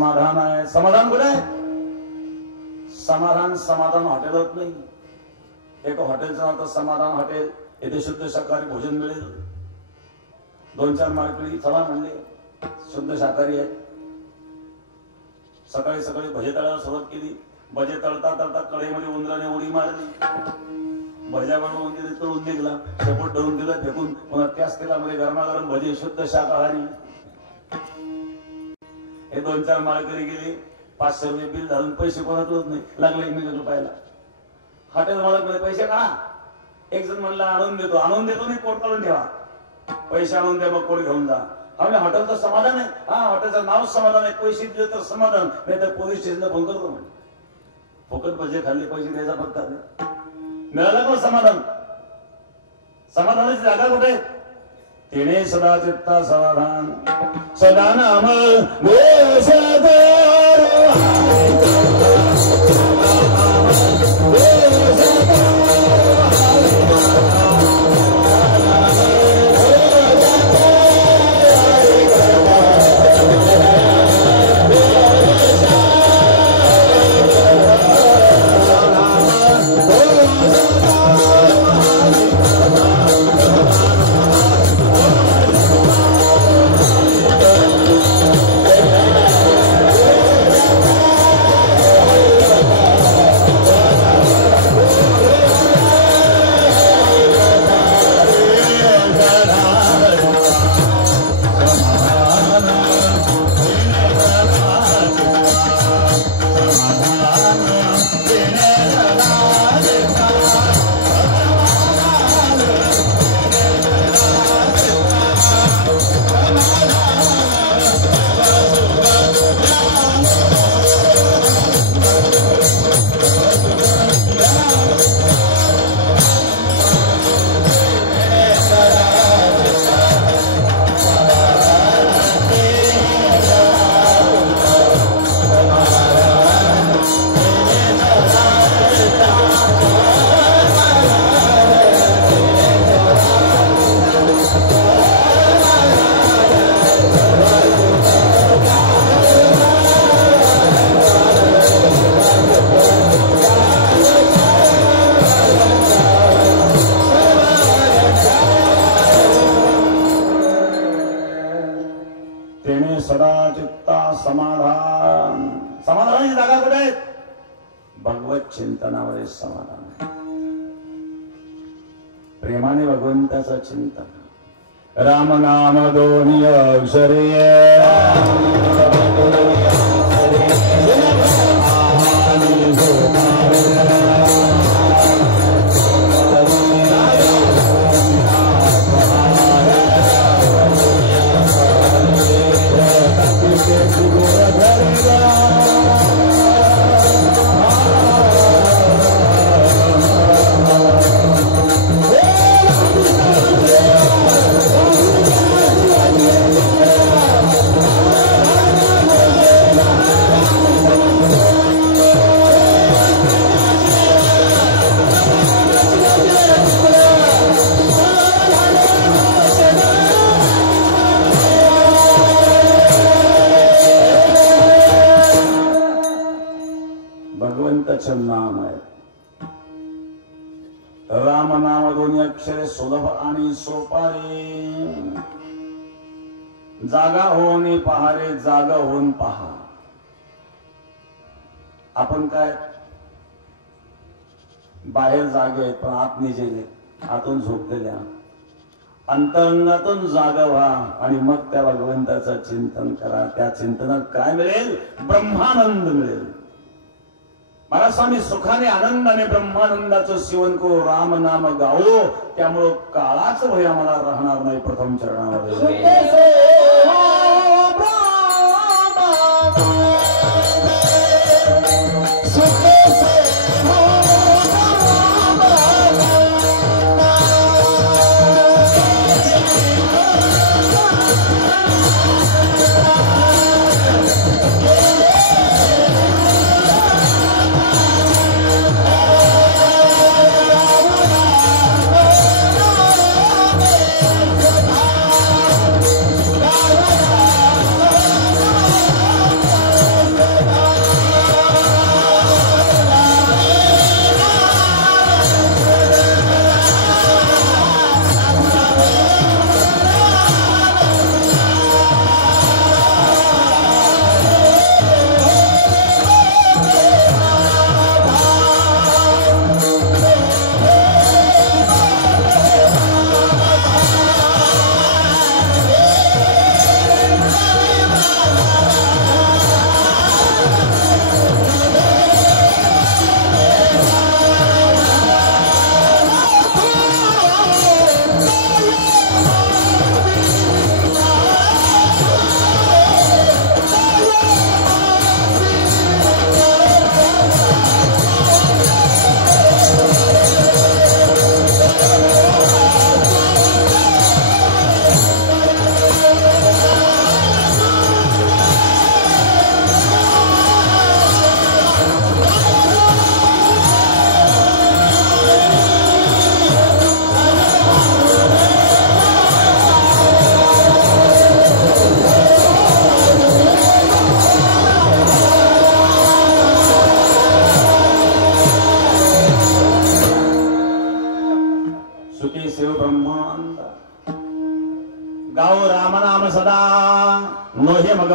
समाधान आहे. समाधान कुठे आहे? समाधान समाधान हॉटेलात नाही. एक हॉटेलचं नाव तर समाधान हॉटेल. येथे शुद्ध शाकाहारी भोजन मिळेल. 2-4 मार्केट चला म्हणले शुद्ध शाकाहारी आहे. सकाळी सकाळी भजे तळायला सुरुवात केली. भजे तळता तळता कढईमध्ये उंदराने उडी मारली. भज्या बनवून दिली, तळून निघला, शेपूट धरून दिलं फेकून. पुन्हा त्याच तेलामध्ये गरमागरम भजे शुद्ध शाकाहारी. हे 2-4 माळकरी गेले. 500 रुपये बिल घालून पैसे कोणाच होत नाही. लागले 1 रुपयाला. हॉटेल मालक मध्ये पैसे काढा. एक जण म्हणला आणून देतो. आणून देतो नाही, पोट काढून ठेवा. पैसे आणून द्या, मग पोट घेऊन जा. आपल्या हॉटेलचं समाधान आहे. हा, हॉटेलचं नाव समाधान आहे. पैसे दिले तर समाधान, नाही तर पोलीस स्टेशनला फोन करतो म्हणजे. फुकट भजे खाल्ले, पैसे द्यायचा फक्त. मिळालं का समाधान? समाधानाची जागा कुठे? तेने सदा चित्ता समाधान. सदा नाम समाधानाची जागा कुठे आहे? भगवत चिंतनामध्ये समाधान आहे. प्रेमाने भगवंताचं चिंतन. राम नाम दोन्ही अक्षरे नाम आहे. राम नाम दोन्ही अक्षरे सुलभ आणि सोपारे. जागा होऊन पहारे, जागा होऊन पहा. आपण काय बाहेर जागे आहेत, पण आत निजेले, आतून झोपलेल्या. अंतरंगातून जागा व्हा आणि मग त्या भगवंताचं चिंतन करा. त्या चिंतनात काय मिळेल? ब्रह्मानंद मिळेल. मला स्वामी सुखाने आनंदाने ब्रह्मानंदाचं सेवन करू, राम नाम गावो. त्यामुळं काळाच भय आम्हाला राहणार नाही. प्रथम चरणामध्ये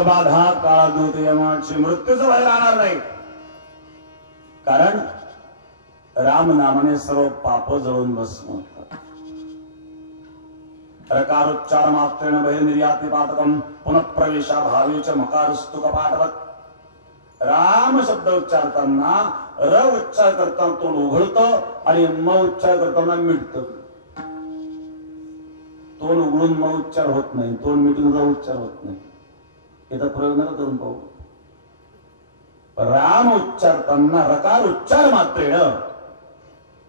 मगबाधा काळदूत यमाची मृत्यूच बाहेर राहणार नाही, कारण राम नामाने सर्व पाप जळून भस्म होतात. रकारोच्चार मात्रेण बहिर्निर्याति पातकम पुनः प्रवेशा भावी च मकारस्तु कपाटवत. राम शब्द उच्चारताना र उच्चार करताना तोंड उघडतं आणि म उच्चार करताना मिटतं. तोंड उघडून म उच्चार होत नाही, तोंड मिटून र उच्चार होत नाही. याचा प्रयोग नका करून पाहू. राम उच्चारताना रकार उच्चार मात्रेण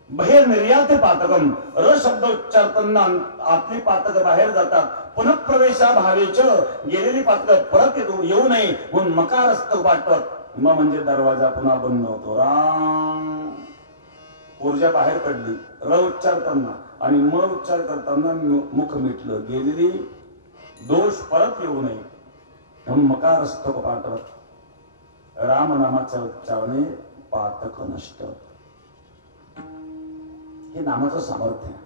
बाहेर निर्याते पातकम, र शब्द उच्चारताना आपली पातक बाहेर जातात. पुनः प्रवेशा भावेच, गेलेली पातक परत येऊ नये म्हणून मकारस्थ पाठवत. म म्हणजे दरवाजा पुन्हा बंद होतो. राम ऊर्जा बाहेर पडली र उच्चारताना आणि म उच्चार करताना मुख मिटलं. गेलेली दोष परत येऊ नये म्हणून मकारस्थ पाठवत. रामनामाच्या उच्चारणे पातक नष्ट. हे नामाचं सामर्थ्य आहे.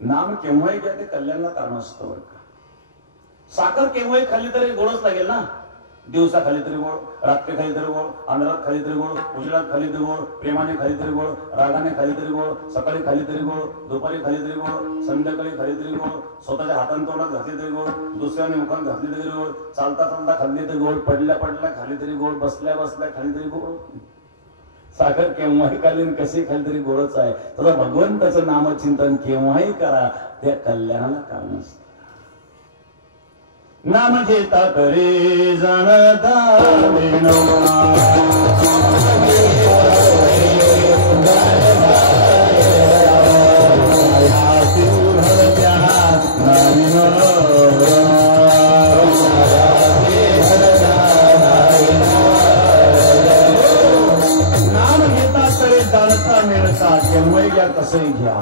नाम केव्हाही घ्या ते कल्याणाला कारण असतं बरं का. साखर केव्हाही खाल्ली तरी गोडच लागेल ना. दिवसा खाली तरी गोड, रात्री खाली तरी गोड, अंधारात खाली तरी गोड, उजेडात खाली तरी गोड, प्रेमाने खाली तरी गोड, रागाने खाली तरी गोड, सकाळी खाली तरी गोड, दुपारी खाली तरी गोड, संध्याकाळी खाली तरी गोड, स्वतःच्या हातान तोंडात घातली तरी गोड, दुसऱ्याने मुखात घातली तरी गोड, चालता चालता खाल्ली तरी गोड, पडल्या पडल्या खाली तरी गोड, बसल्या बसल्या खाली तरी गोड. साखर केव्हाही खाली कशी खाली तरी गोडच आहे. तर भगवंताचं नामचिंतन केव्हाही करा, त्या कल्याणाला कारण असतं. नाम घेता करे जाणता केव्हाही घ्या, कसंही घ्या.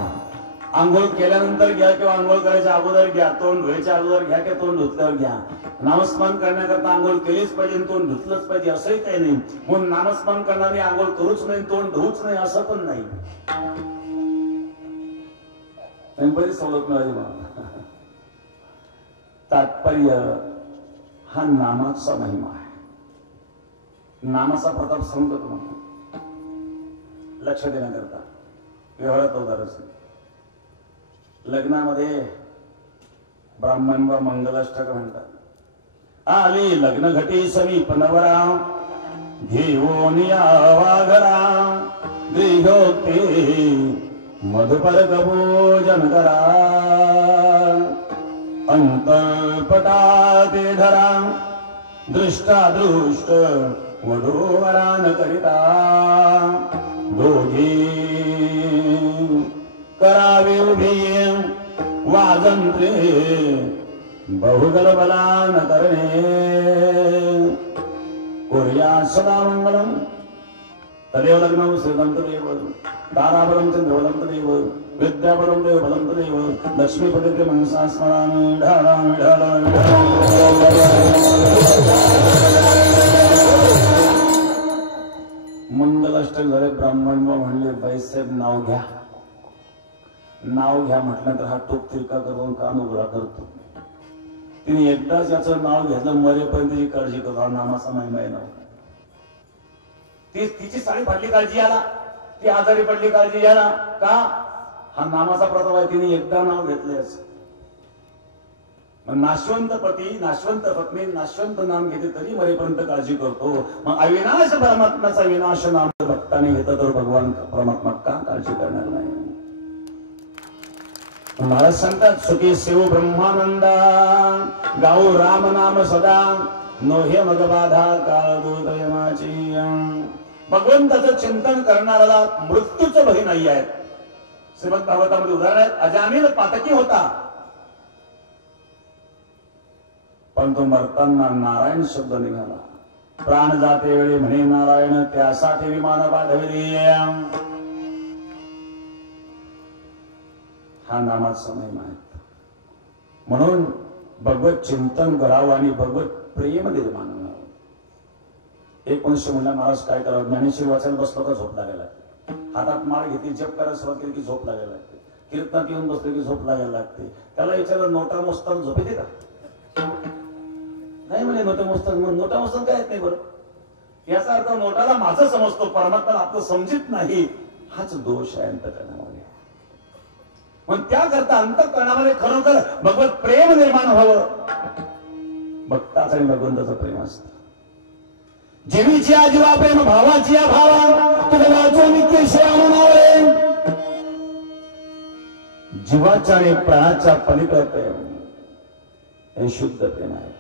आंघोळ केल्यानंतर घ्या किंवा आंघोळ करायच्या अगोदर घ्या, तोंड धुवायच्या अगोदर घ्या किंवा तोंड धुतल्यावर घ्या. नामस्मरण करण्याकरता आंघोळ केलीच पाहिजे, तोंड धुतलंच पाहिजे असंही काही नाही. म्हणून नामस्मरण करणारी आंघोळ करूच नाही, तोंड धुवूच नाही असं पण नाही. बरीच सवलत मिळाली मला. तात्पर्य हा नामाचा महिमा आहे. नामाचा प्रताप सांगतो तुम्हाला लक्ष देण्याकरता. व्यवहारात उदाहरण लग्नामध्ये ब्राह्मण व मंगलाष्टक म्हणतात. आली लग्न घटी समीप नवरा, घेऊन यावा घरा, गृहोक्ती मधुपर भोजन करा, अंतर्पटाते धरा, दृष्टादृष्ट वधूवरान करिता, दोघी करावे उभी वाजंत्रे बहुगल बलान करणे, कुर्या सदा मंगलम तदेव लग्नम श्रीदंत देव, ताराबलम चंद्रबलम तदेव, विद्याबलम देव बलम तदेव, लक्ष्मीपते मनसा स्मरामि ढाळा ढाळा. मंगलाष्टक झाले. ब्राह्मण म्हणले बाईसाहेब नाव घ्या. नाव घ्या म्हटलं तर हा टोक तिरका करून कान उघडा करतो. तिने एकदाच याचं नाव घेतलं, मरेपर्यंत तिची काळजी करतो. नामाचा महिमा आहे. नाव तिची साडी फाटली काळजी याला, ती आजारी पडली काळजी याला का, हा नामाचा प्रताप आहे. तिने एकदा नाव घेतलंय. नाशवंत पती, नाशवंत पत्नी, नाशवंत नाम घेते तरी मरेपर्यंत काळजी करतो. मग अविनाश परमात्म्याचा विनाश नाम भक्ताने घेतलं तर भगवान परमात्मा का काळजी करणार नाही. महाराज सांगतात सुखी सेव ब्रह्मानंदा, गाऊ राम नाम सदा, नोहे मग बाधा काळदूत यमाची. भगवंताचं चिंतन करणाऱ्याला मृत्यूचं भय नाही आहे. श्रीमद भागवतामध्ये उदाहरण आहे. अजामिल पातकी होता, पण तो मरताना नारायण शब्द निघाला. प्राण जाते वेळी म्हणे नारायण, त्यासाठी विमान पाठविली. हा नामाचा महिमा आहे. म्हणून भगवत चिंतन करावं आणि भगवत प्रेम निर्माण व्हावं. एक मनुष्य म्हणला महाराज काय करावं, ज्ञानेश्वरी वाचायला बसलो का झोप लागायला लागते, हातात माळ घेतली जप करायला सुरुवात केली की झोप लागायला लागते, कीर्तनात येऊन बसले की झोप लागायला लागते. त्याला विचारलं नोटा मोजताना झोप येते का? नाही म्हणे नोटा मोजतात. मग नोटा मोजतात काय येत नाही बरं? याचा अर्थ नोटाला माझं समजतो, परमात्मा आपलं समजित नाही, हाच दोष आहे अंतःकरणामध्ये. पण त्याकरता अंतःकरणामध्ये खरोखर भगवत प्रेम निर्माण व्हावं. भक्ताचं आणि भगवंताचं प्रेम असतं. जीवीची जीवा प्रेम, भावाची भावा, तुझं वाचून केशे आणून आवळे. जीवाच्या आणि प्राणाच्या पलीकडे प्रेम हे शुद्ध प्रेम आहे.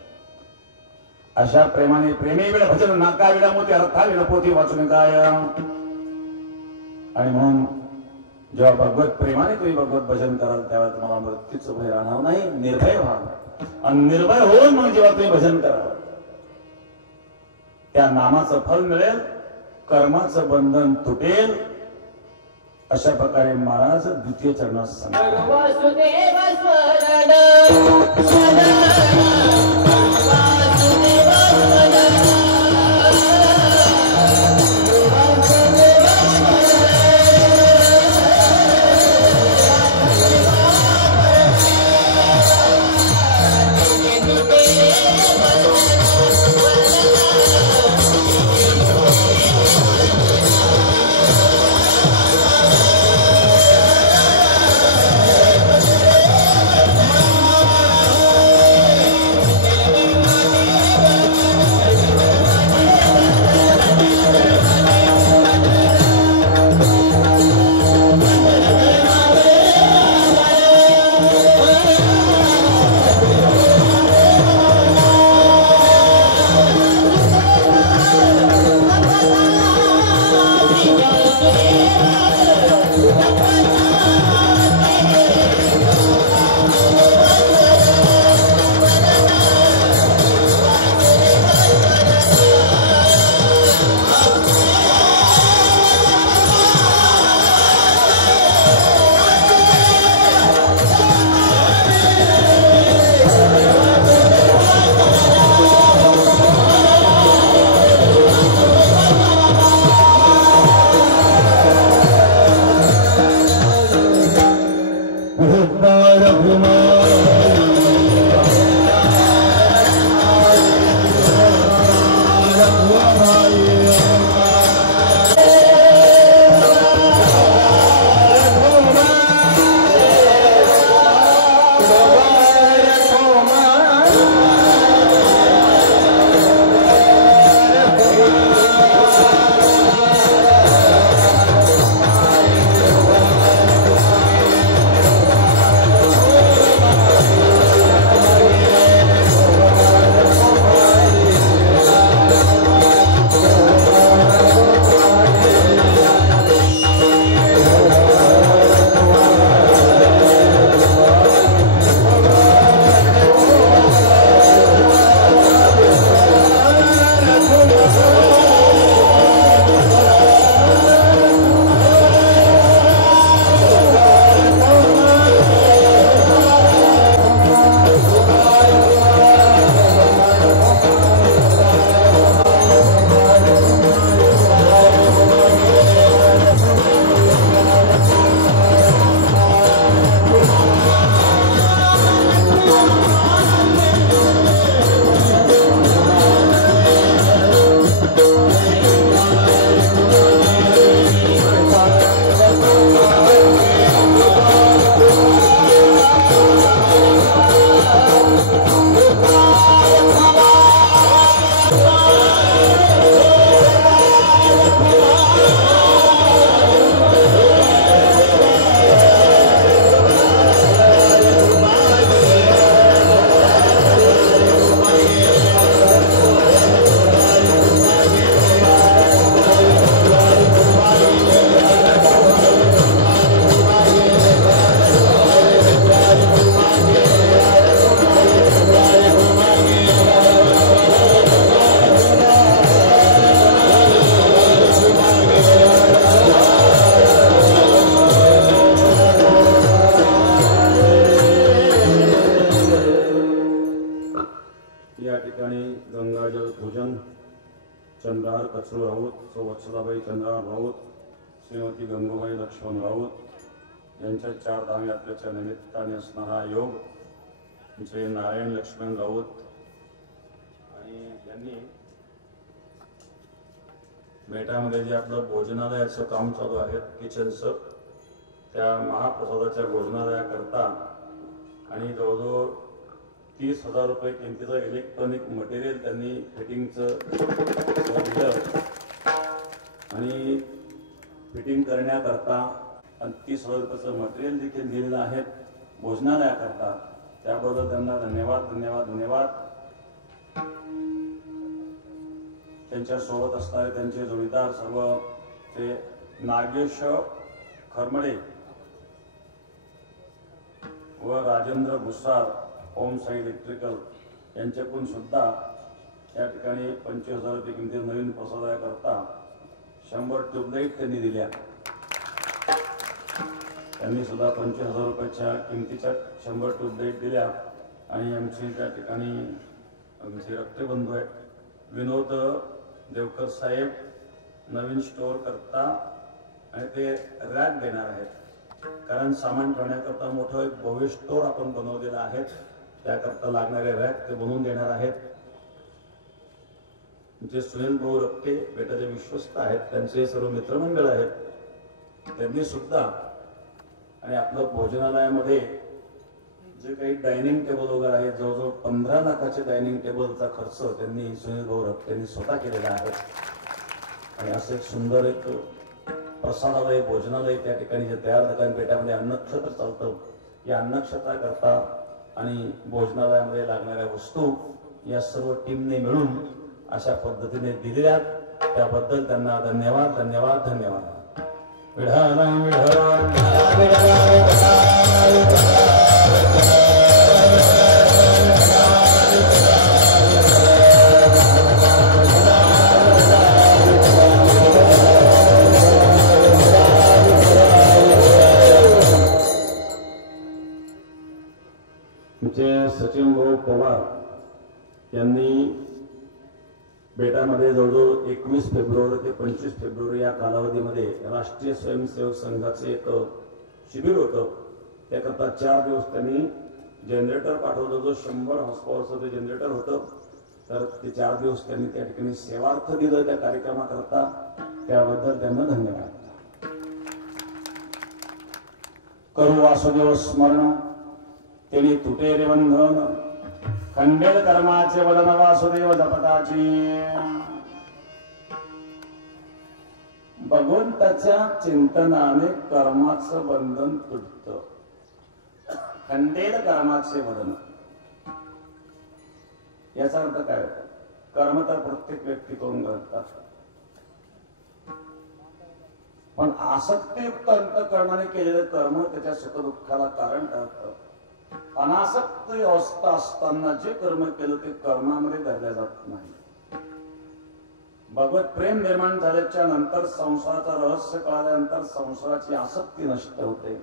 अशा प्रेमाने प्रेमी वेळ भजन नाका विडा मोती अर्था विडा पोथी वाचून काय. आणि म्हणून जेव्हा भगवत प्रेमाने तुम्ही भगवत भजन कराल तेव्हा तुम्हाला मृत्यूचं भय राहणार नाही, निर्भय व्हाल. आणि निर्भय होऊन मग जेव्हा तुम्ही भजन कराल त्या नामाचं फल मिळेल, कर्माचं बंधन तुटेल. अशा प्रकारे महाराज द्वितीय चरणात सांगतात. चंद्रहार कचरू राऊत, सौ वत्सलाबाई चंद्रहार राऊत, श्रीमती गंगूबाई लक्ष्मण राऊत यांच्या 4 धाम यात्रेच्या निमित्ताने असणारा योग, श्री नारायण लक्ष्मण राऊत आणि यांनी बेटामध्ये जे आपलं भोजनालयाचं काम चालू आहे किचनचं, त्या महाप्रसादाच्या भोजनालयाकरता आणि जवळजवळ 30,000 रुपये किमतीचं इलेक्ट्रॉनिक मटेरियल त्यांनी फिटिंगचं दिलं आणि फिटिंग करण्याकरता आणि 30,000 रुपयाचं मटेरियल देखील दिलेलं आहे भोजनालयाकरता. त्याबद्दल त्यांना धन्यवाद धन्यवाद धन्यवाद. त्यांच्या सोबत असणारे त्यांचे जोडीदार सर्व ते नागेश खरमडे व राजेंद्र भुसार ओम साई इलेक्ट्रिकल यांच्याकडून सुद्धा या ठिकाणी 25,000 रुपये किमती नवीन प्रसादाकरता 100 ट्यूबलाईट त्यांनी दिल्या. त्यांनी सुद्धा 25,000 रुपयाच्या किमतीच्या 100 ट्यूबलाईट दिल्या. आणि आमचे त्या ठिकाणी आमचे रक्तबंधू आहेत विनोद देवकर साहेब, नवीन स्टोअर करता आणि ते रॅक देणार आहेत. कारण सामान ठेवण्याकरता मोठं एक भव्य स्टोअर आपण बनवलेलं आहे, त्याकरता लागणारे रॅक ते बनवून देणार आहेत. जे सुनील भाऊ रक्ते बेटाचे विश्वस्त आहेत, त्यांचे सर्व मित्रमंडळ आहेत, त्यांनी सुद्धा आणि आपलं भोजनालयामध्ये जे काही डायनिंग टेबल वगैरे आहे जवळजवळ 15 लाखाचे डायनिंग टेबलचा खर्च त्यांनी सुनील भाऊ रक्ते यांनी स्वतः केलेला आहे. आणि असं एक सुंदर एक प्रसादालय भोजनालय त्या ठिकाणी जे तयार झालं पेटामध्ये अन्नक्षेत्र चालतं, या अन्नक्षेत्राकरता आणि भोजनालयामध्ये लागणाऱ्या वस्तू या सर्व टीमने मिळून अशा पद्धतीने दिलेल्या, त्याबद्दल त्यांना धन्यवाद धन्यवाद धन्यवाद. सचिन भाऊ पवार यांनी बेटामध्ये जवळजवळ 21 फेब्रुवारी ते 25 फेब्रुवारी या कालावधीमध्ये राष्ट्रीय स्वयंसेवक संघाचे एक शिबिर होतं. त्याकरता 4 दिवस त्यांनी जनरेटर पाठवलं, जो 100 हॉर्स पॉवरचं ते जनरेटर होतं. तर ते 4 दिवस त्यांनी त्या ठिकाणी सेवार्थ दिलं त्या कार्यक्रमाकरता, त्याबद्दल त्यांना धन्यवाद. करू वासुदेव स्मरण तेणी तुटे रे बंधन, खंडेल कर्माचे वदन वासुदेव जपताची. भगवंताच्या चिंतनाने कर्माचं बंधन तुटतं. खंडेल कर्माचे वदन याचा अर्थ काय? कर्म तर प्रत्येक व्यक्ती करून करतात, पण आसक्तीयुक्त अंतःकरणाने केलेलं कर्म त्याच्या सुखदुःखाला कारण ठरतं. अनासक्त अवस्था असताना जे कर्म केलं ते कर्मामध्ये धरल्या जात नाही. भगवत प्रेम निर्माण झाल्याच्या नंतर संसाराचं रहस्य कळाल्यानंतर संसाराची आसक्ती नष्ट होते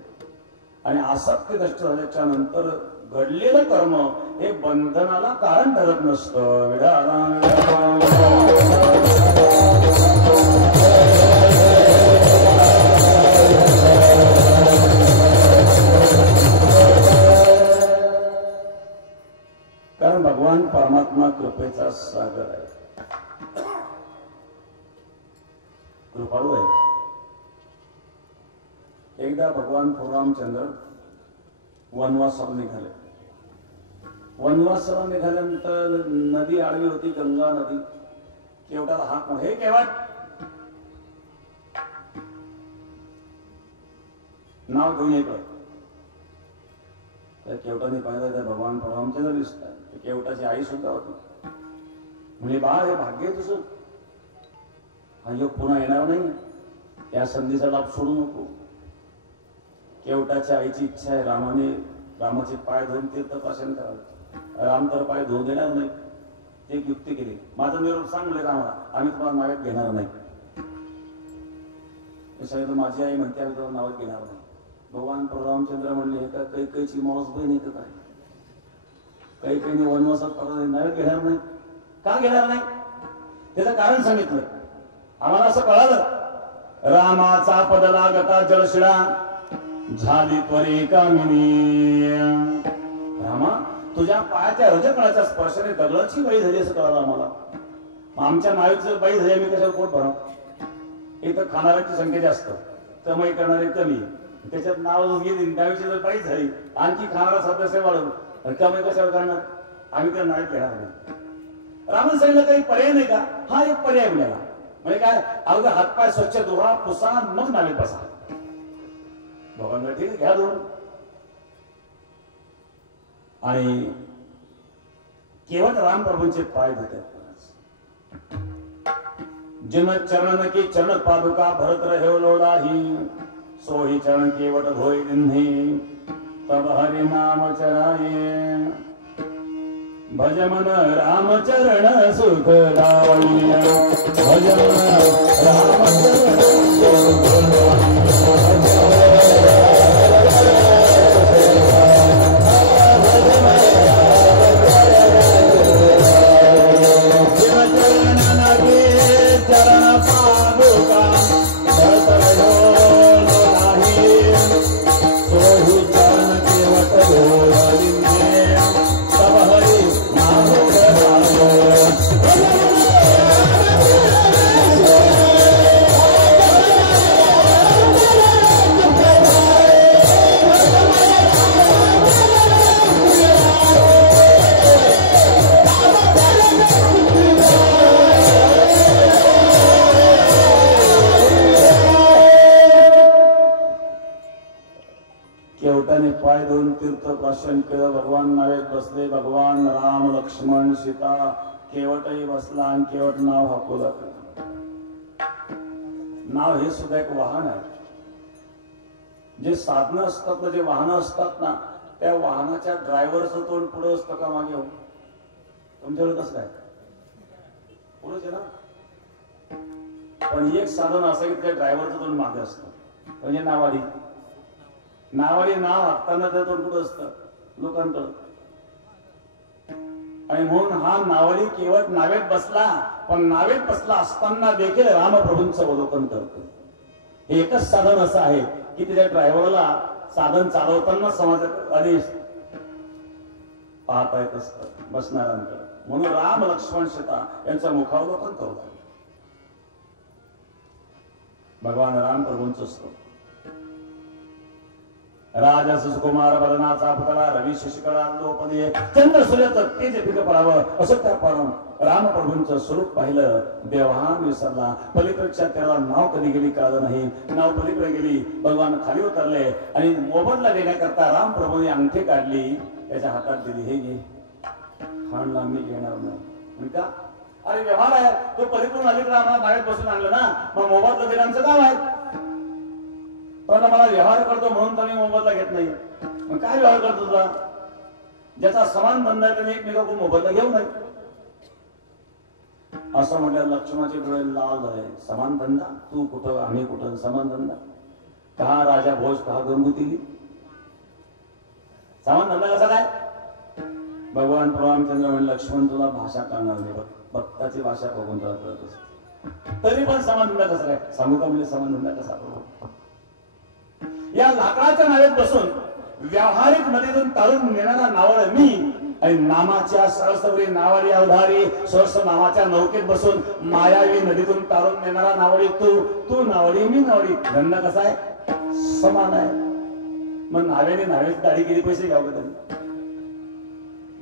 आणि आसक्ती नष्ट झाल्याच्या नंतर घडलेलं कर्म हे बंधनाला कारण ठरत नसतं. कारण भगवान परमात्मा कृपेचा सागर आहे, कृपाळू आहे. एकदा भगवान रामचंद्र वनवासाला निघाले. वनवासाला निघाल्यानंतर नदी आडवी होती, गंगा नदी. केवटाला हाक हे केवट, नाव घेऊन येतो. त्या केवटाने पाहिलं तर भगवान रामचंद्र दिसतात. केवटाची आई सुद्धा होती. म्हणजे बाळ हे भाग्य आहे तुझं, हा योग पुन्हा येणार नाही, या संधीचा लाभ सोडू नको. केवटाच्या आईची इच्छा आहे रामाचे पाय धुवून तीर्थपाशन करावे. राम तर पाय धुवून देणार नाही. ते एक युक्ती केली, माझं निरोप सांगले रामाला, आम्ही तुम्हाला नावात घेणार नाही. सांगितलं माझी आई म्हणते आम्ही तुम्हाला नावात घेणार नाही. भगवान रामचंद्र म्हणले, का कैकेयीची मावस बहीण आहे काय? कैकेयीने वनवासात नावात घेणार नाही. का घेणार नाही? त्याचं कारण सांगितलं. आम्हाला असं कळालं, रामाचा पदला गता जळशिळा झाली त्वरे कामिनी. रामा तुझ्या पायाच्या रजकणाच्या स्पर्शाने दगडाची बाई झाली असं कळालं आम्हाला. आमच्या नावेची बाई झाली आम्ही कशाला पोट भरा. एक तर खाणाऱ्यांची संख्या जास्त, कमाई करणारे कमी, त्याच्यात नाव गेली त्याविषयी जर बाई झाली आणखी खाणारा सदस्य वाढवून कमाई कशावर करणार. आम्ही तर नावेत घेणार नाही. रामन सांगितलं काही पर्याय नाही का. हा एक पर्याय मिळाला. म्हणजे काय, अगोदर हातपाय स्वच्छ धुवा पुसा मग नावेत बसा. भगवान ठीक आहे घ्या धुवून. आणि केवळ रामप्रभूंचे पाय धुतात. जिन चरण की चरण पादुका भरत रहे लोडाही, सोही चरण केवट धोई दिन्ही तब हरि नाम चराये. भजमन रामचरण सुखदायी, भजमन रामचरण पाय धुवून तीर्थदर्शन केलं. भगवान नावेत बसले. भगवान राम लक्ष्मण सीता केवटही बसला आणि केवट नाव हाकू लागलं. नाव हे सुद्धा एक वाहन आहे. जे साधनं असतात ना, जे वाहनं असतात ना, त्या वाहनाच्या ड्रायव्हरचं तोंड पुढे असतं का मागे हो? तुमच्याकडे कसं काय? पुढेच आहे ना. पण एक साधन असं की त्या ड्रायव्हरचं तोंड मागे असतं. म्हणजे नावाडी नाव हाकताना त्या तोंड पुढे असतं लोकांकडं. आणि म्हणून हा नावाडी केवळ नावेत बसला. पण नावेत बसला असताना देखील रामप्रभूंचं अवलोकन करतो. हे एकच साधन असं आहे की त्याच्या ड्रायव्हरला साधन चालवताना समाजात आदेश पाहता येत असतात बसणाऱ्यांकडे. म्हणून राम लक्ष्मण सीता यांचं मुखावलोकन करू लागले. भगवान राम प्रभूंचं स्तोत्र. राजा सुकुमार बदनाचा पुतळा रवी शिशिकळा लोपदे चंद्र सूर्याचं तेज पिक पडावं असं त्या परम रामप्रभूंचं स्वरूप पाहिलं. देवान विसरला. पलीकडच्या त्याला नाव कधी गेली कळलं नाही. नाव पलीकडे गेली. भगवान खाली उतरले आणि मोबदला देण्याकरता रामप्रभूंनी अंगठी काढली. त्याच्या हातात दिली. हे घे, खाणला मी घेणार नाही. का? अरे व्यवहार आहे तो. पलीकडून अलीकडे आम्हाला नावेत बसून आणलं ना, मग मोबदला देण्याचं काम आहे. पण मला व्यवहार करतो म्हणून तर मी मोबदला घेत नाही. मग काय व्यवहार करतो तुला? ज्याचा समान धंदा आहे त्याने एकमेकाकडून मोबदला घेऊ नये. असं म्हटलं लक्ष्मणाचे डोळे लाल झाले. समान धंदा? तू कुठं आम्ही कुठं? समान धंदा कहा? राजा भोज कहा गंगुतीली? समान धंदा कसा काय? भगवान रामचंद्र म्हणले लक्ष्मण तुला भाषा कळणार नाही. भक्ताची भाषा बघून तुला कळत असते. तरी पण समान धंदा कसा काय सांगू का? म्हणजे समान धंदा कसा करू? या लाकडाच्या नावेत बसून व्यावहारिक नदीतून तारून नेणारा नावळ मी आणि नामाच्या सरसवरी नावारी अवधारी सरस नावाच्या नौकेत बसून मायावी नदीतून तारून नेणारा नावडी तू नावडी मी नावडी. धंदा कसा आहे? समान आहे. मग नावेने नावेत गाडी किती पैसे घ्यावं त्यांनी?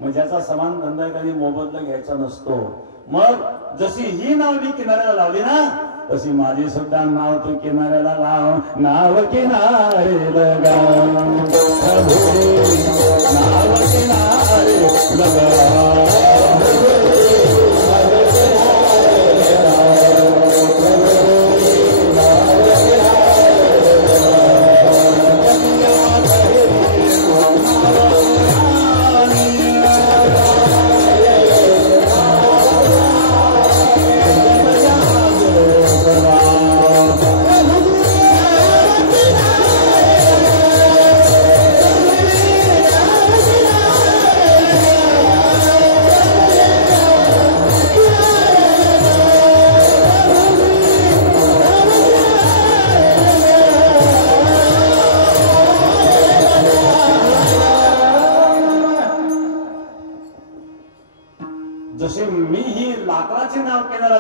मग ज्याचा समान धंदा आहे त्यांनी मोबदला घ्यायचा नसतो. मग जशी ही नावडी किनाऱ्याला लावली ना, तशी माझी सुद्धा नाव तू किनाऱ्याला लाव. नाव किनारे लगा, नाव किनारे लगा.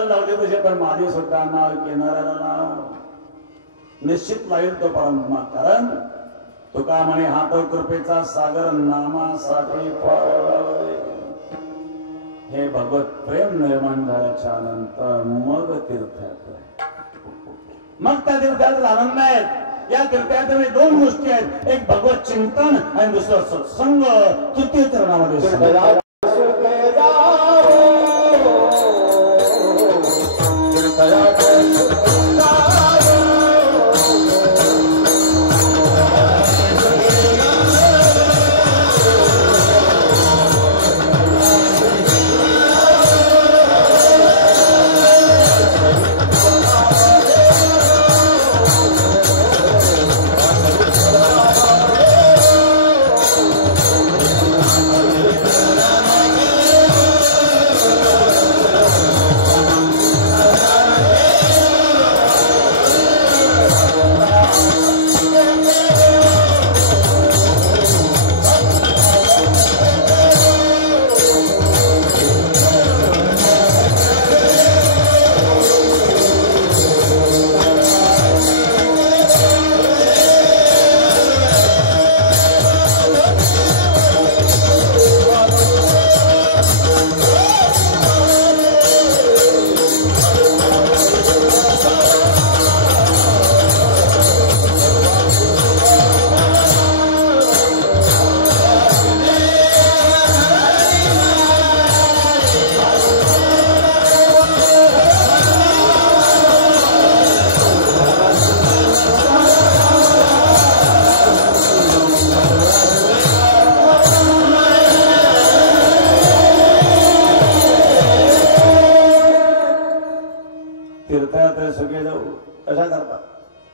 लावले तुझे पण माझे सुद्धा नाव किनाऱ्याला लाव निश्चित लावेल तो परमात्मा कारण तुका म्हणे हात कृपेचा सागर नामासाठी हे भगवत प्रेम निर्माण झाल्याच्या नंतर मग तीर्थयात्रा मग त्या तीर्थयात्रेत आनंद आहेत या तीर्थयात्रेमध्ये दोन गोष्टी आहेत एक भगवत चिंतन आणि दुसरं सत्संग तृतीय चरणामध्ये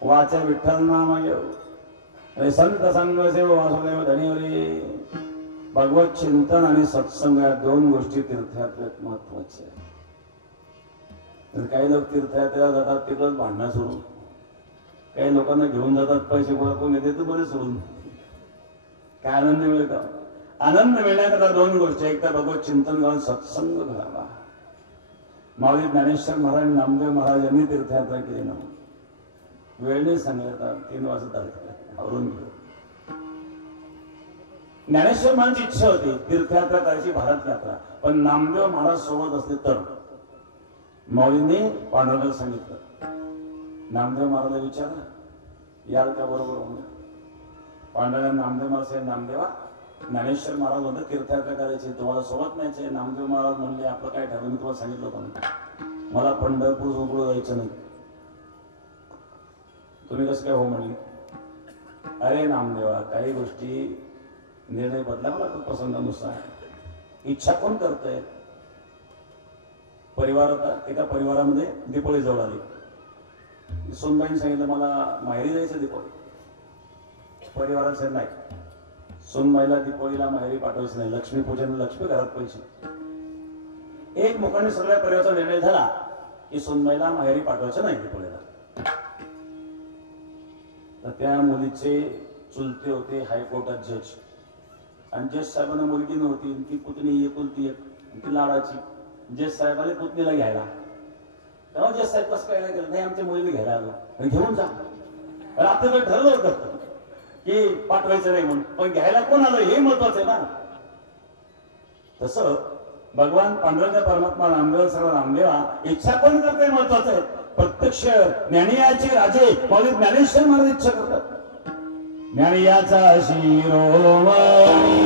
वाचे विठ्ठल नाम घेऊ संत संग सेव वासुदेव धनीवरी भगवत चिंतन आणि सत्संग या दोन गोष्टी तीर्थयात्रेत महत्वाच्या आहेत. काही लोक तीर्थयात्रेला जातात तिकडच भांडणं सोडून काही लोकांना घेऊन जातात पैसे गोळा करून येते तर बरे सोडून काय आनंद मिळतो. आनंद मिळण्याकरता दोन गोष्टी एक तर भगवत चिंतन करून सत्संग घडावा. माऊली ज्ञानेश्वर महाराज नामदेव महाराज यांनी तीर्थयात्रा केली ना वेळने सांगितलं 3 वाजता आवरून घेऊ. ज्ञानेश्वर महाराजांची इच्छा होती तीर्थयात्रा करायची भारत यात्रा पण नामदेव महाराज सोबत असते तर माऊलींनी पांडुरंगाला सांगितलं. नामदेव महाराजला विचारलं याल का बरोबर पांडुरंगा नामदेव महाराज नामदेवा ज्ञानेश्वर महाराज होते तीर्थयात्रा करायची तुम्हाला सोबत न्यायचे. नामदेव महाराज म्हणले आपलं काय ठरवलं मी तुम्हाला सांगितलं होतं मला पंढरपूर उघडू जायचं नाही तुम्ही कसं काय हो म्हणले. अरे नामदेवा काही गोष्टी निर्णय बदलावा लागतो प्रसंगानुसार. इच्छा कोण करतंय. परिवार होता एका परिवारामध्ये दीपोळी जवळ आली. सोनबाईंनी सांगितलं मला माहेरी जायचं दीपोळी. परिवाराचं नाही सोनबाईला दीपोळीला माहेरी पाठवायचं नाही. लक्ष्मीपूजन लक्ष्मी घरात पैसे. एक मुखाने सगळ्या परिवाराचा निर्णय झाला की सोनबाईला माहेरी पाठवायचं नाही दीपोळीला. तर त्या मुलीचे चुलते होते हायकोर्टात जज आणि जज साहेबांना मुलगी नव्हती ती पुतणी एकुलती एक ती लाडाची. जज साहेबांनी पुतणीला घ्यायला तेव्हा जज साहेब कसं काय केलं नाही आमच्या मुलीला घ्यायला आलो आणि घेऊन जा. आपल्याकडे ठरलं होतं की पाठवायचं नाही म्हणून पण घ्यायला कोण आलं हे महत्वाचं आहे ना. तसं भगवान पांडुरंग परमात्मा नामदेव सर्व नामदेवा इच्छा कोण करते महत्वाचं आहे. प्रत्यक्ष ज्ञानियाचे राजे माऊली ज्ञानेश्वर महाराज इच्छा करतात. ज्ञानियाचा शिरोमणी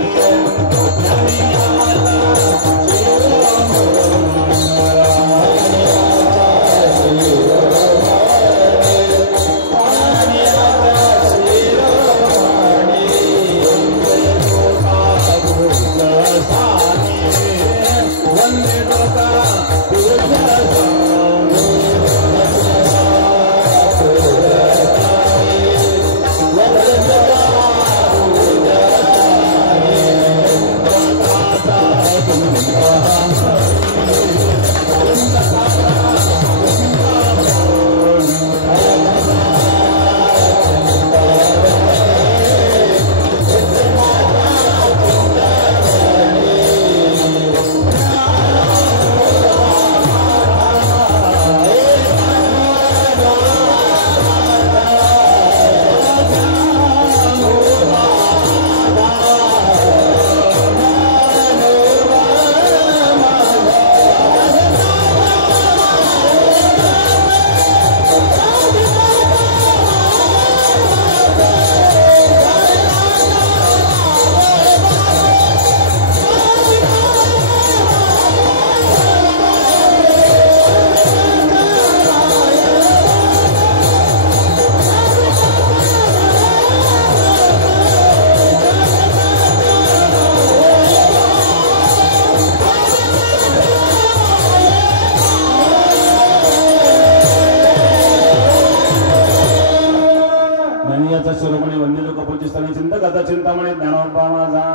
चिंतामणी ज्ञानोबा माझा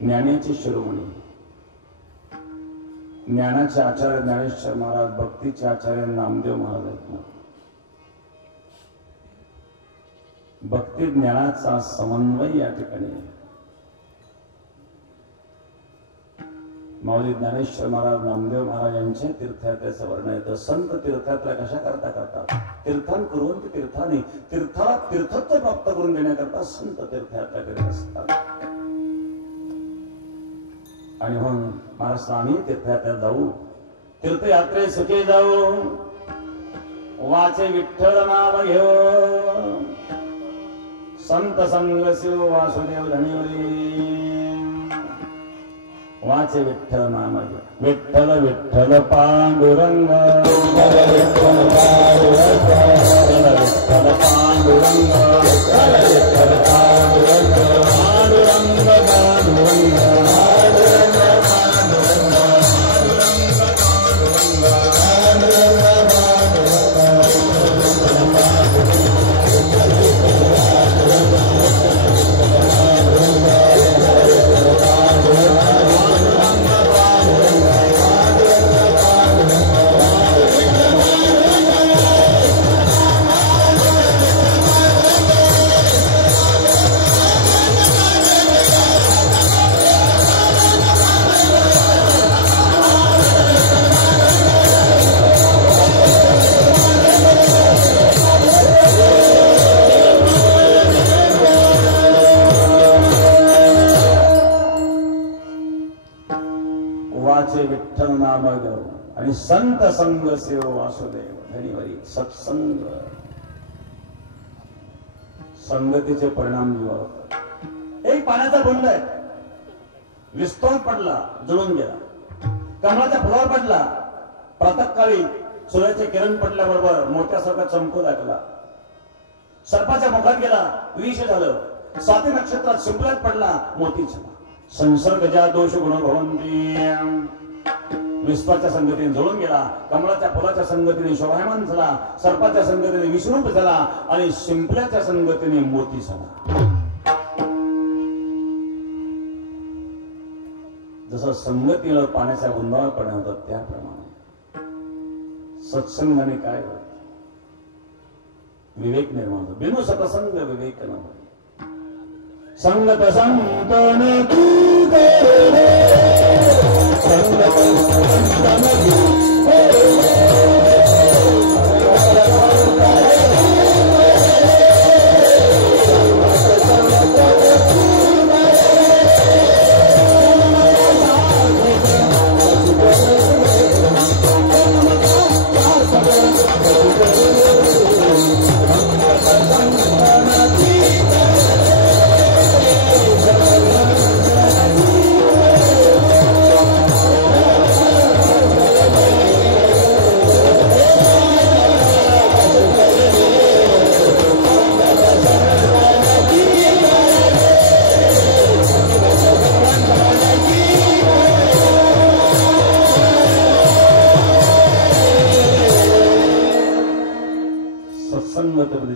ज्ञानाचे शिरोमणी, ज्ञानाचे आचार्य ज्ञानेश्वर महाराज, भक्तीचे आचार्य नामदेव महाराज आहेत. भक्ती ज्ञानाचा समन्वय या ठिकाणी आहे. माऊली ज्ञानेश्वर महाराज, नामदेव महाराज यांच्या तीर्थयात्रेचं वर्णन येतं. संत तीर्थयात्रा कशा करता करतात? तीर्थान करून तीर्थाने तीर्थाला तीर्थत्व प्राप्त करून देण्याकरता संत तीर्थयात्रा करीत असतात. आणि म्हणून महाराज आम्ही तीर्थयात्रेत जाऊ, तीर्थयात्रे सुखी जाऊ, वाचे विठ्ठल नाम घेऊ, संत संग शिव वासुदेव धनिवरी. वाचे विठ्ठल नाम घेऊ, विठ्ठल विठ्ठल पांडुरंग, विठ्ठल विठ्ठल पांडुरंग, विठ्ठल पांडुरंग, विठ्ठल पांडुरंग, पांडुरंग पांडुरंग, विठ्ठल नाम घेऊ आणि संत संग शिव वासुदेव धनिवरी. सत्संग संगतीचे परिणाम जीवा होतात. एक पाण्याचा बुंद आहे, विस्तोम पडला, जळून गेला. कमळाच्या फुलावर पडला, प्रातःकाळी सूर्याचे किरण पडल्याबरोबर मोत्यासारखा चमकू लागला. सर्पाच्या मुखात गेला, विष झालं. स्वाती नक्षत्रात शिंपल्यात पडला, मोती झाला. संसर्गजा दोष गुण भवंती. विश्वाच्या संगतीने जळून गेला, कमळाच्या फुलाच्या संगतीने शोभायमान झाला, सर्पाच्या संगतीने विष्णूप झाला आणि शिंपल्याच्या संगतीने मोती झाला. जसं संगतीला पाण्याच्या गुंडावर पडणे होतं त्याप्रमाणे सत्संगाने काय होत? विवेक निर्माण होतो. बिनु सत्संग विवेक न होय. संगत संतन तू करे, संगत संतन तू करे,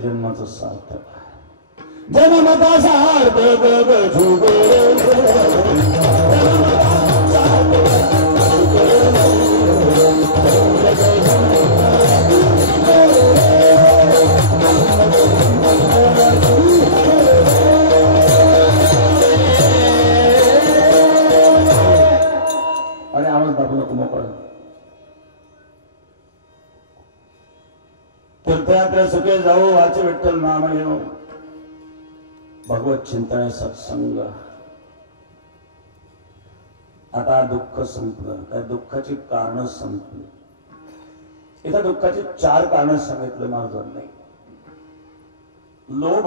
जन्माचं सार्थक. जन्मता सार्थक झुगो आणि आवाज दाबू नको मोकळा. तीर्थयात्रे सुखे जाऊ, वाचे विठ्ठल नाम घेऊ. भगवत चिंतन सत्संग. आता दुःख संपलं, त्या दुःखाची कारण संपली. इथं दुःखाची 4 कारण सांगितलं महाराजांनी. लोभ,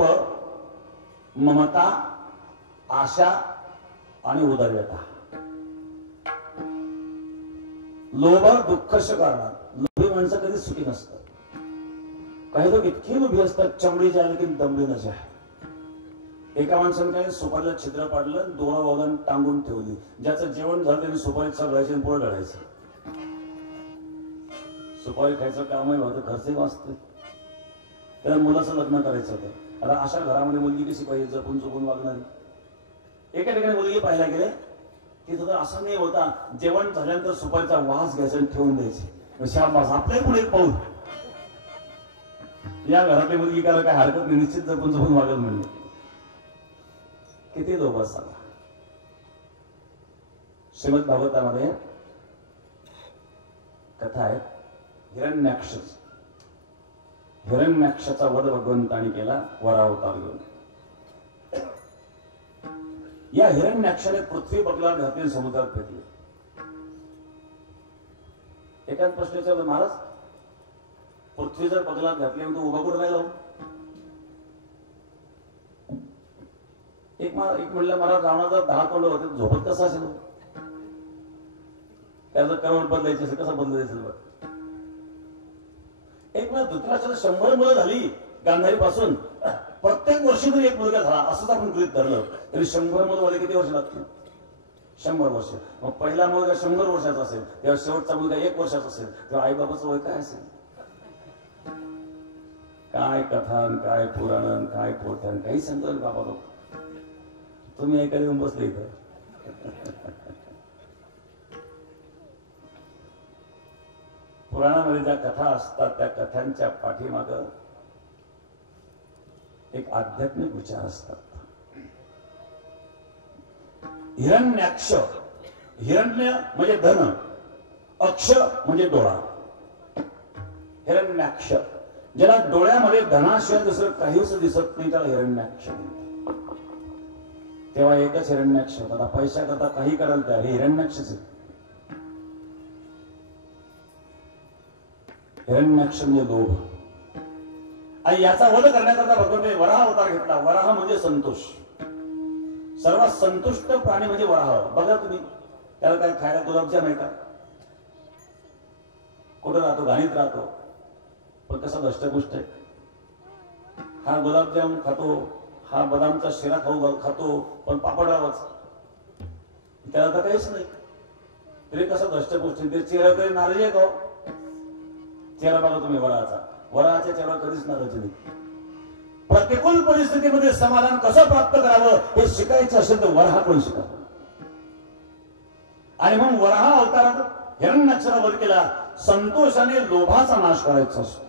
ममता, आशा आणि उदारता. लोभ दुःखच कारण. लोभी माणसं कधी सुखी नसतात. काही लोक इतके लोभी असतात, चमडी जायला की दमडी न जाय. एका माणसाने काय सुपारीला छिद्र पाडलं, दोरा वगन टांगून ठेवली. ज्याचं जेवण झालं त्याने सुपारी चढवायची आणि पुढे ढळायचं. सुपारी खायचं कामही होतं, खर्चही वाचतोय. त्याला मुलाचं लग्न करायचं होतं. आता अशा घरामध्ये मुलगी कशी पाहिजे, जपून चुकून वागणारी. एका ठिकाणी मुलगी पाहायला गेले, तिथं तर असं नाही होता, जेवण झाल्यानंतर सुपारीचा वास घ्यायचा आणि ठेवून द्यायचे. शाबास, आपल्या पुढे एक पाऊल. या घरातली मुलगी करायला काय हरकत नाही, निश्चित जपून चुकून वागत म्हणजे. किती लोक असतात. श्रीमद भागवतामध्ये कथा आहे हिरण्याक्ष. हिरण्याक्षाचा वध भगवंताने केला वरावतार घेऊन. या हिरण्याक्षाने पृथ्वी बगला घातली, समुद्रात फेकली. एकाच प्रश्न विचारला, महाराज पृथ्वी जर बगलात घातली तो उभा कुठं राहिला? एक म्हणलं, महाराज रावणाचा 10 तोंड होते, झोपत कसं असेल? त्याचं करोड बदलायचे असेल, कसं बदलायचं बघ. एक वेळा धृतराष्ट्राला 100 मुलं झाली गांधारी पासून. प्रत्येक वर्षी तरी एक मुलगा झाला असंच आपण गृहीत धरलं, तरी 100 मुलं मध्ये किती वर्ष लागतील? 100 वर्ष. मग पहिला मुलगा 100 वर्षाचा असेल, तेव्हा शेवटचा मुलगा 1 वर्षाचा असेल, तेव्हा आई बाबाचं वय काय असेल? काय कथान, काय पुराण, काय पोथ्यान, काही सांगतो बाबा लोक. तुम्ही ऐकायला येऊन बसले इथं. पुराणामध्ये ज्या कथा असतात त्या कथांच्या पाठीमाग एक आध्यात्मिक विचार असतात. हिरण्याक्ष, हिरण्य म्हणजे धन, अक्ष म्हणजे डोळा. हिरण्याक्ष, ज्याला डोळ्यामध्ये धनाशिवाय दुसरं काहीच दिसत नाही त्याला हिरण्याक्ष. तेव्हा एकच हिरण्याक्ष होता. पैसा करता काही कराल त्या हिरण्याक्षच. हिरण्याक्ष म्हणजे लोभ. आणि याचा वध करण्याकरता भगवंताने वराह अवतार घेतला. वराह म्हणजे संतोष. सर्वात संतुष्ट प्राणी म्हणजे वराह. बघा तुम्ही, त्याला काय खायला गुलाबजाम आहे का? कुठं राहतो? घाणीत राहतो, पण कसा दष्टपुष्ट आहे. हा गुलाबजाम खातो, हा बदामचा शिरा खातो, पण पापडावच. त्याला तर काहीच नाही, तरी कसं दष्टपुष्ट. ते चेहरा तरी नाराजी आहे का? चेहरा बघा तुम्ही वराहाचा. वराहाच्या चेहरा कधीच नाराजी नाही. प्रतिकूल परिस्थितीमध्ये समाधान कसं प्राप्त करावं हे शिकायचं असेल तर वराहाकडून शिका. आणि म्हणून वराह अवतारात हिरण्याक्षाचा वध केला. संतोषाने लोभाचा नाश करायचा असतो.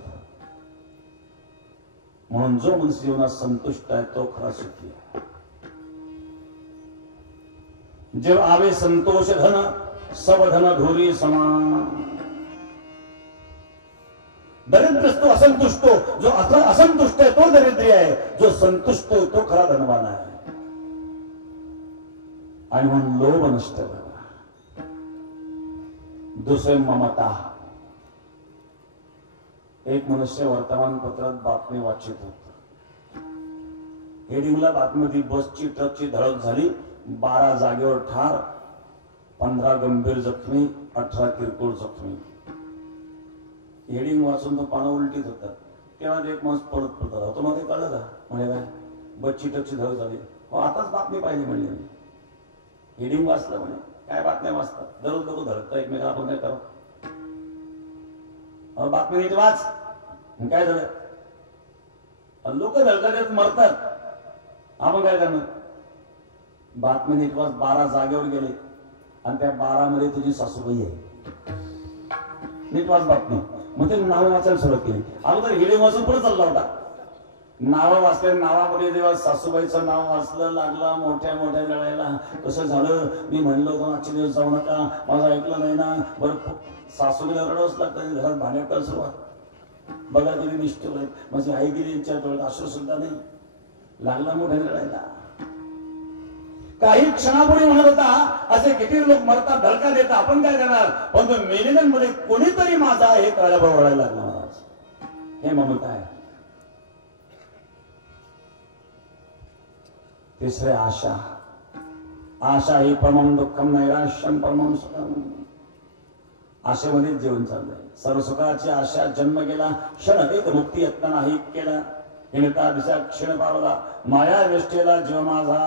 म्हणून जो मनुष्य जीवनात संतुष्ट आहे तो खरा सुखी आहे. जे आवे संतोष धन, सब धन ढोरी समान. दरिद्रस्तो असंतुष्टो, जो असंतुष्ट आहे तो दरिद्री आहे, जो संतुष्ट आहे तो खरा धनवान आहे. आणि म्हणून लोभ नष्ट करा. दुसरे ममता. एक मनुष्य वर्तमानपत्रात बातमी वाचित होत. हेडिंगला बातमी होती, बसची ट्रकची धडक झाली, 12 जागेवर ठार, 15 गंभीर जखमी, 18 किरकोळ जखमी. हेडिंग वाचून तो पानं उलटीत होता. तेव्हा एक माणूस पडत पडत होतो. मग ते कळलं का? म्हणे काय बसची ट्रकची धडक झाली. हो आताच बातमी पाहिली म्हणली. हेडिंग वाचलं म्हणे. काय बातम्या वाचतात? दररोज लोक धडकतात एकमेकाला, आपण काय करावं? बातमी नीट वाच. काय झालं? लोक धडकत मरतात, आपण काय करणार? बातमी नीट वाच. 12 जागेवर गेले आणि त्या 12 मध्ये तुझी सासूबाई आहे. नीट वाच बातमी. मग ते नावं वाचायला सुरुवात केली. अगोदर हेडिंग वाचून पुढे चालला होता. नावं वाचल्या, नावामध्ये जेव्हा सासूबाईचं नाव वाचलं, लागला मोठ्या मोठ्या लढायला. कसं झालं? मी म्हणलं होतं आजचे दिवस जाऊ नका, माझं ऐकलं नाही ना. बरं, सासूला रडावंच लागतं. घरात भांड्याकडे सुरुवात. बघा किती निष्ठुर आहेत. माझी आई गेली, यांच्या डोळ्यात अश्रू सुद्धा नाही. लागला मोठ्या लढायला. काही क्षणापूर्वी म्हणत होता असे किती लोक मरतात, धडका देतात, आपण काय करणार? पण तो मेलेल्यांमध्ये कोणीतरी माझा आहे हे कळायला वळायला लागला. महाराज हे ममता आहे. तिसरे आशा. आशा ही परमं दुःखम नैराश्यम परमं सुखम. आशेमध्ये जीवन चाललंय. सर्व सुखाची आशा जन्म गेला, क्षण एक मुक्ती यत्न नाही केला. हिणता दिशा क्षण पावला, माया वेष्टेला जीव माझा.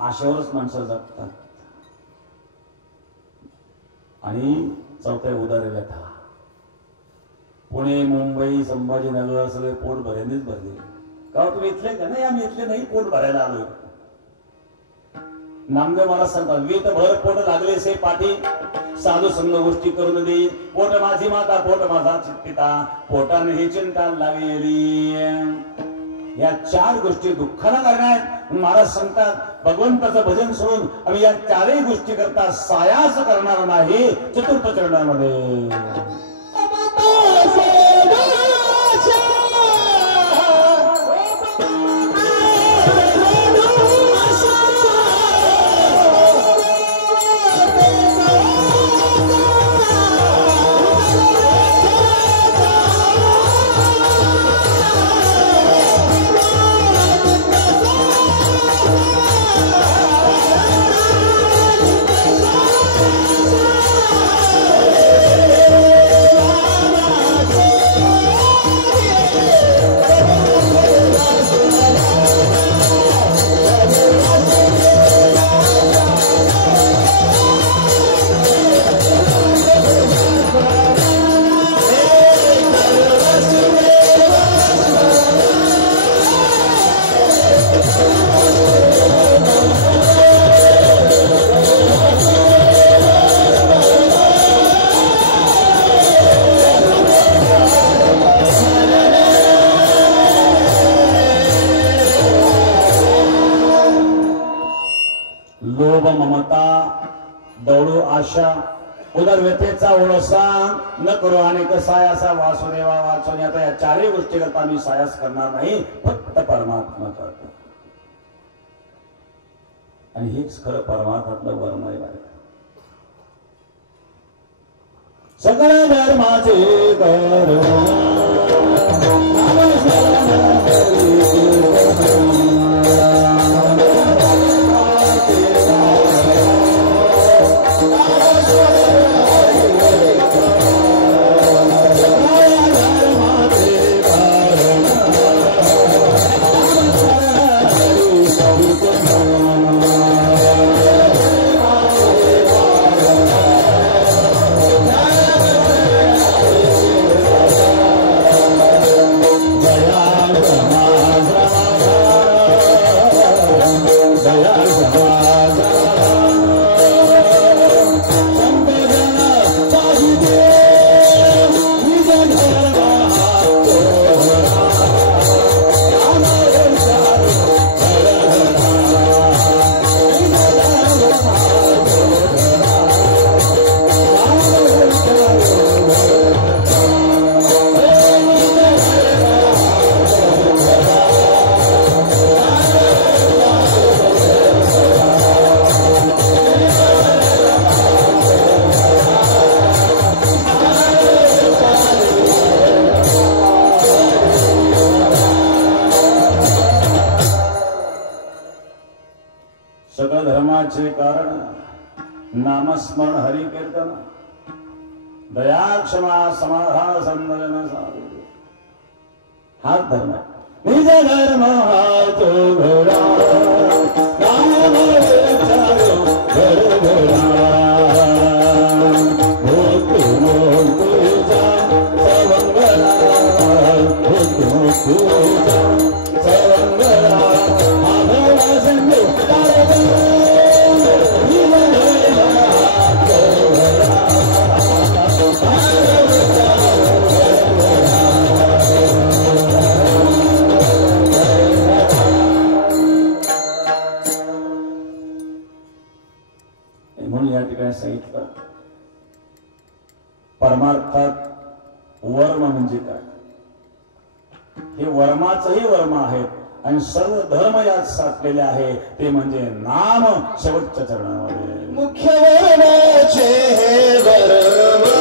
आशेवरच माणसं जगतात. आणि चौथ्या उदार व्यथा. पुणे मुंबई संभाजीनगर सगळे पोट भरेनेच भरले. का तुम्ही इथले का? नाही आम्ही इथले नाही, पोट भरायला आलोय. नामदेव महाराज सांगतात वीत भर पोट लागले से पाठी साधू संग गोष्टी करून दे. पोट माझी माता पोट माझा पिता पोटाने ही चिंता लागलेली. या 4 गोष्टी दुःखाला करण्यात महाराज सांगतात भगवंताचं भजन सोडून आम्ही या 4ही गोष्टी करता सायास करणार नाही. चतुर्थ चरणामध्ये लोभ ममता दौडू आशा उदर व्यथेचा ओळसा न करू आणि सायासा वासुदेवा वाचून. आता या 4ही गोष्टी करता मी सायास करणार नाही, फक्त परमात्मा करतो. आणि हेच खरं परमात्मातलं वर्म आहे. सगळ्या धर्माचे कर सकळ धर्माचे कारण नामस्मरण हरि कीर्तन दया क्षमा समाधान संदर्शन हा धर्म आहे. निज धर्म हा तो घडा नाम चारो घर घडा म्हणून या ठिकाणी सांगितलं परमार्थात वर्म म्हणजे काय. हे वर्माचंही वर्म आहेत आणि सर्व धर्म यात साठलेले आहे ते म्हणजे नाम. शेवटच्या चरणामध्ये मुख्य वर्माचे हे वर्म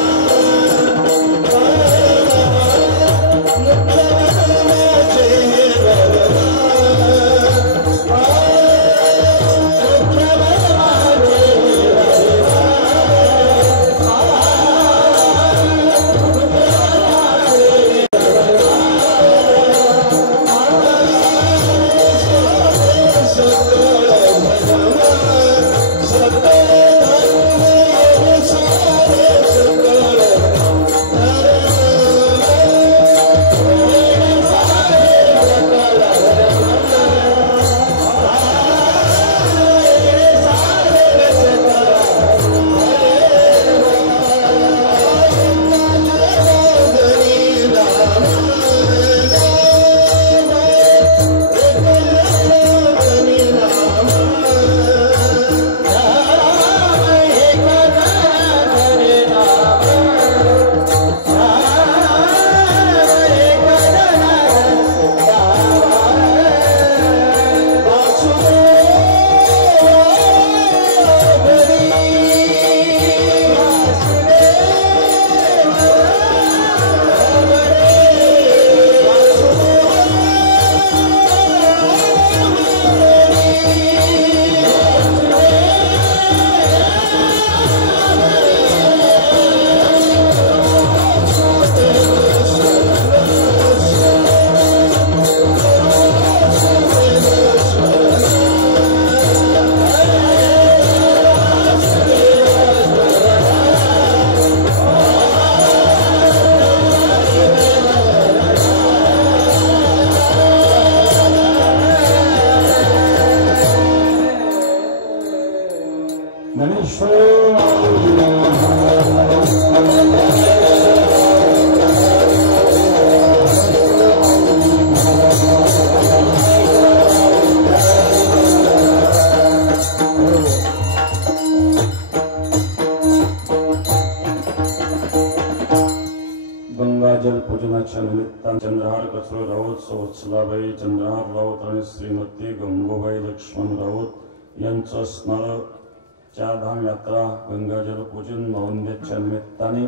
निमित्ताने चंद्रहार कचरो राऊत, सवत्सलाबाई चंद्रहार राऊत आणि श्रीमती गंगोबाई लक्ष्मण राऊत यांचं स्मरणच्या धाम यात्रा गंगाजल पूजन मौंद्याच्या निमित्ताने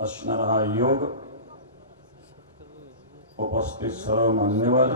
असणारा हा योग उपस्थित सर्व मान्यवर